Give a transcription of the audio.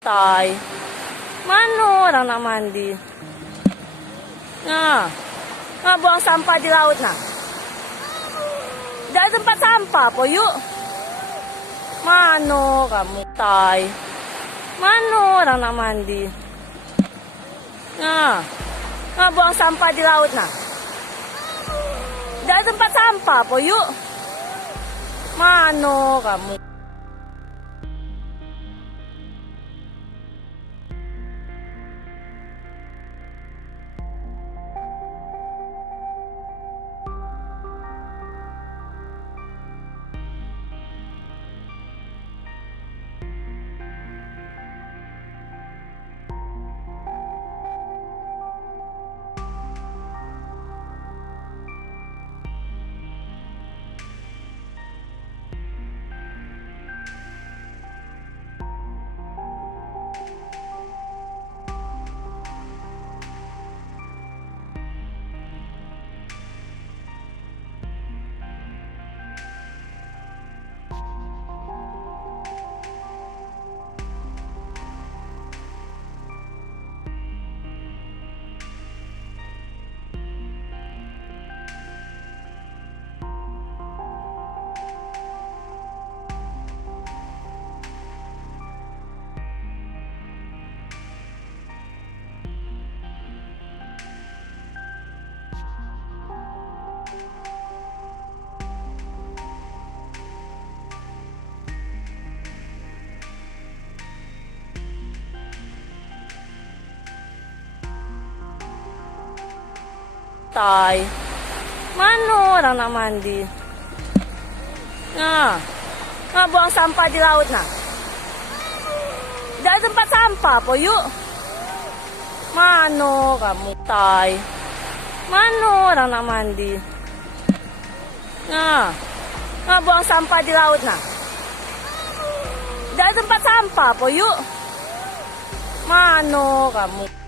Tay. Mano orang nak mandi? Nah, buang sampah di laut nah. Dari tempat sampah po yuk. Mano kamu tay? Mano orang nak mandi? Nah, buang sampah di laut nah. Dari tempat sampah po yuk. Mano kamu? Tay. Mano orang nak mandi? Nah, buang sampah di laut nah. Dari tempat sampah po yuk. Mano kamu tay? Mano orang nak mandi? Nah, buang sampah di laut nah. Dari tempat sampah po yuk. Mano kamu?